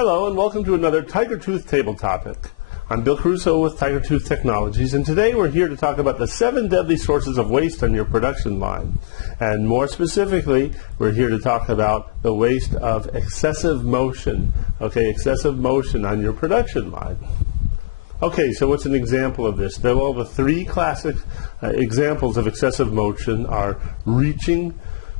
Hello and welcome to another Tiger Tooth Table Topic. I'm Bill Caruso with Tiger Tooth Technologies, and today we're here to talk about the 7 deadly sources of waste on your production line. And more specifically, we're here to talk about the waste of excessive motion. Okay, excessive motion on your production line. Okay, so what's an example of this? Well, the 3 classic examples of excessive motion are reaching,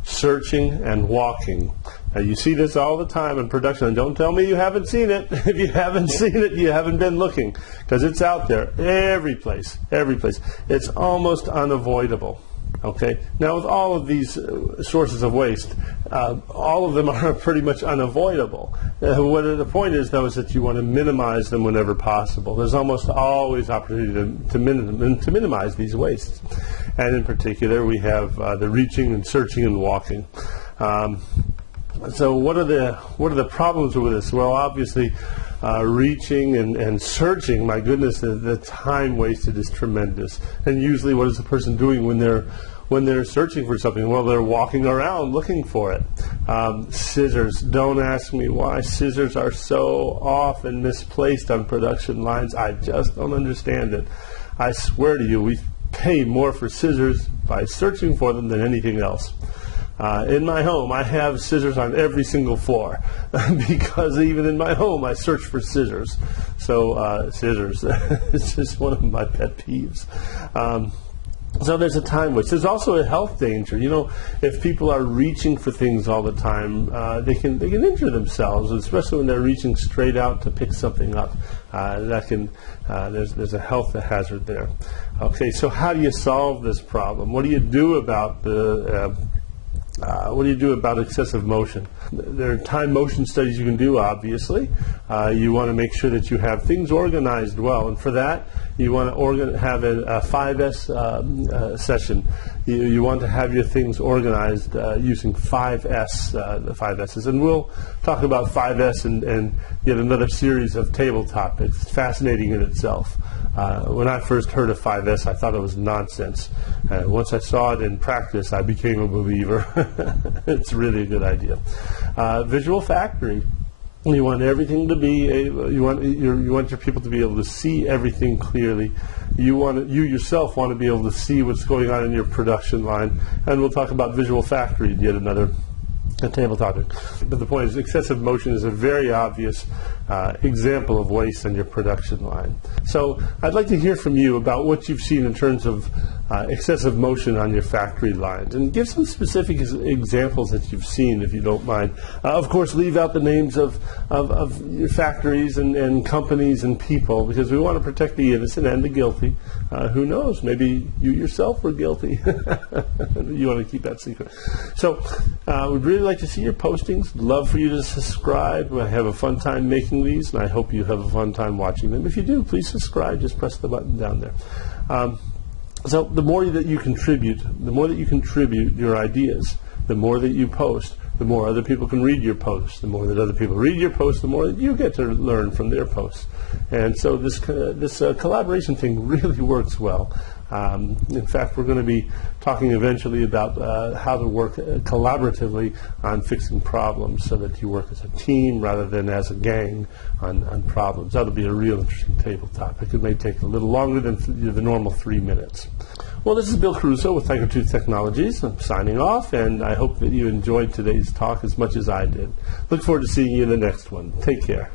searching, and walking. You see this all the time in production, and don't tell me you haven't seen it. If you haven't seen it, you haven't been looking, because it's out there every place, every place. It's almost unavoidable. Okay, now with all of these sources of waste, all of them are pretty much unavoidable. What the point is, though, is that you want to minimize them whenever possible. There's almost always opportunity to minimize these wastes. And in particular, we have the reaching and searching and walking. So what are the problems with this? Well, obviously, reaching and searching, my goodness, the time wasted is tremendous. And usually, what is the person doing when they're searching for something? Well, they're walking around looking for it. Scissors. Don't ask me why scissors are so often misplaced on production lines. I just don't understand it. I swear to you, we pay more for scissors by searching for them than anything else. In my home, I have scissors on every single floor because even in my home, I search for scissors. So scissors, it's just one of my pet peeves. So there's a time waste. There's also a health danger. You know, if people are reaching for things all the time, they can injure themselves, especially when they're reaching straight out to pick something up. There's a health hazard there. Okay, so how do you solve this problem? What do you do about excessive motion? There are time motion studies you can do, obviously. You want to make sure that you have things organized well, and for that, you want to have a 5S session. You want to have your things organized using 5S, the 5 S's. And we'll talk about 5S and yet another series of table topics. It's fascinating in itself. When I first heard of 5S, I thought it was nonsense. Once I saw it in practice, I became a believer. It's really a good idea. Visual factory. You want everything to be you want your people to be able to see everything clearly. You yourself want to be able to see what's going on in your production line. And we'll talk about visual factory, yet another table topic. But the point is, excessive motion is a very obvious example of waste on your production line. So I'd like to hear from you about what you've seen in terms of excessive motion on your factory lines, and give some specific examples that you've seen, if you don't mind. Of course, leave out the names of your factories and companies and people, because we want to protect the innocent and the guilty. Who knows? Maybe you yourself were guilty. You want to keep that secret. So we'd really like to see your postings. Love for you to subscribe. I have a fun time making these, and I hope you have a fun time watching them. If you do, please subscribe. Just press the button down there. So the more that you contribute, your ideas, the more that you post, the more other people can read your posts. The more that other people read your posts, the more that you get to learn from their posts. And so this collaboration thing really works well. In fact, we're going to be talking eventually about how to work collaboratively on fixing problems, so that you work as a team rather than as a gang on problems. That'll be a real interesting table topic. It may take a little longer than the normal 3 minutes. Well, this is Bill Caruso with Tiger Tooth Technologies. I'm signing off, and I hope that you enjoyed today's talk as much as I did. Look forward to seeing you in the next one. Take care.